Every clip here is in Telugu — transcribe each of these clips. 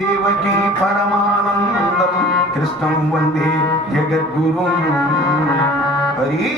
దేవకీ పరమానందం కృష్ణం వందే జగద్గురు. హరి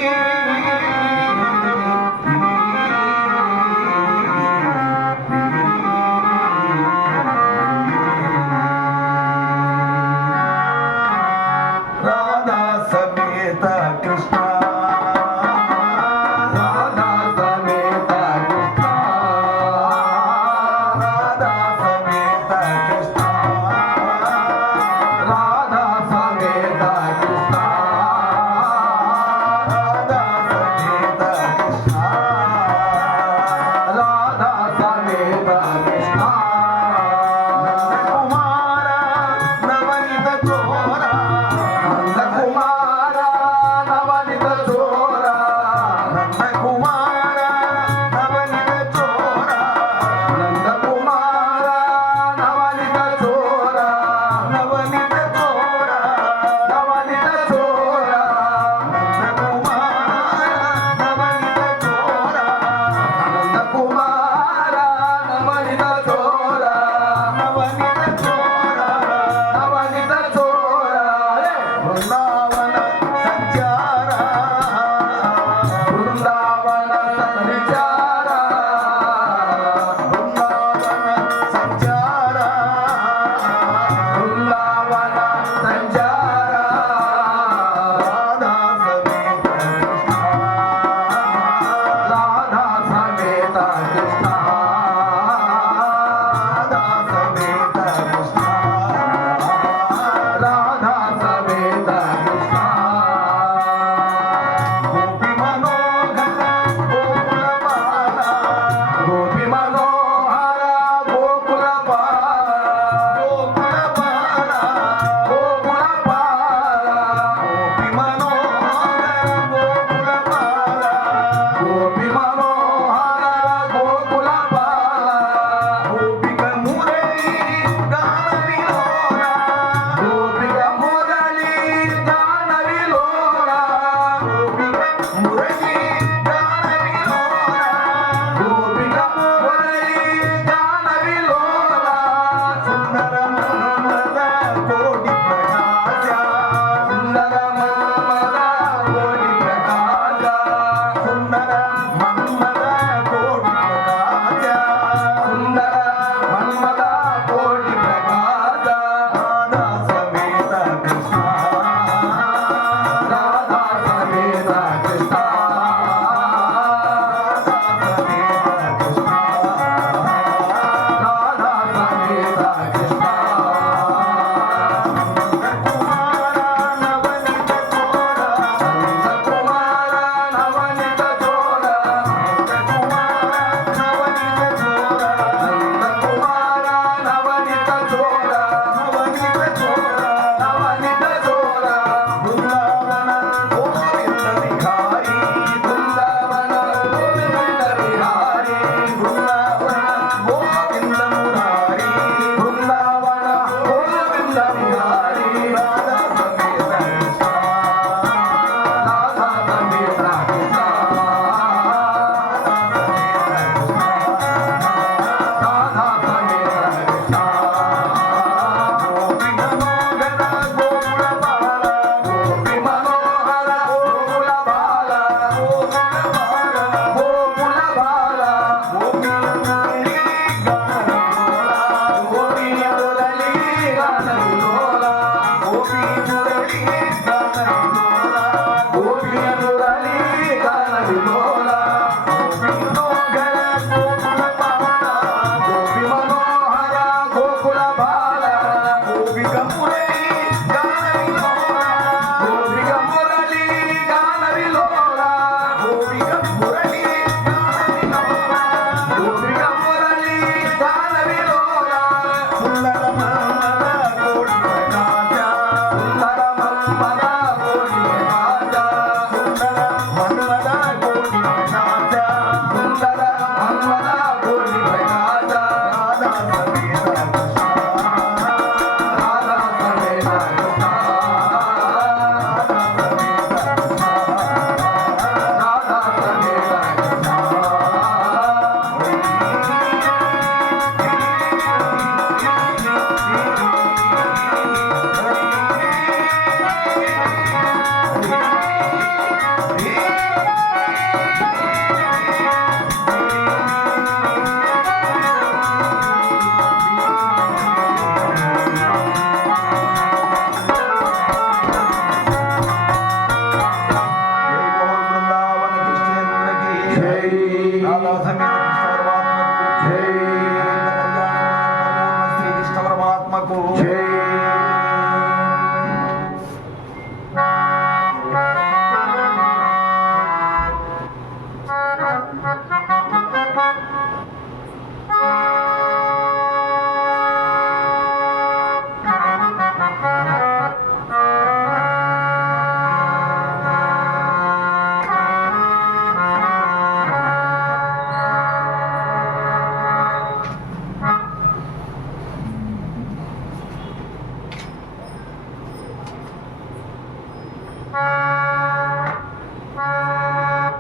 Richard.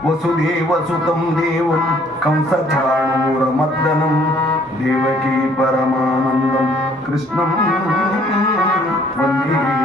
వసుదేవసుతం దేవం కంసచాణూరమర్దనం దేవకీ పరమానందం. కృష్ణం వందే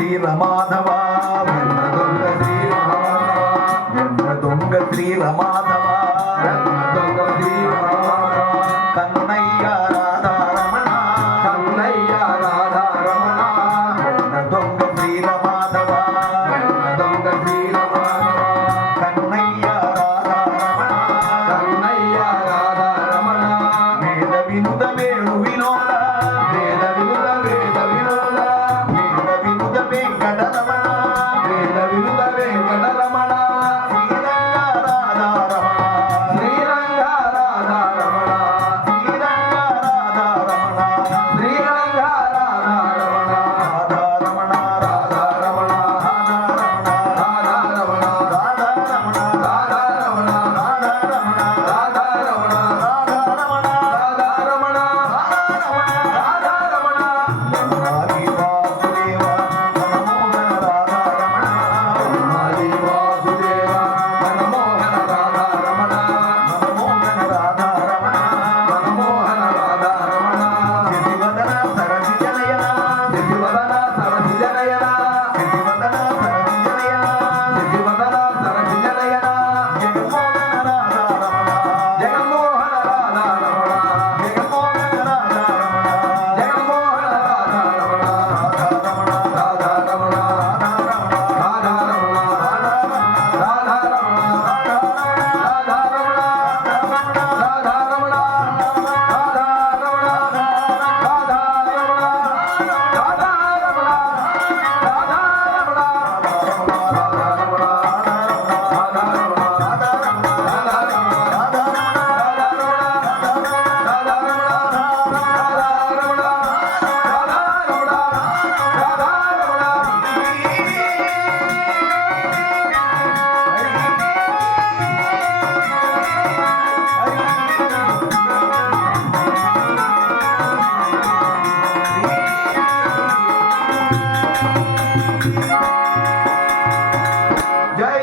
శ్రీరమాధవా వెన్న దొంగ శ్రీరమా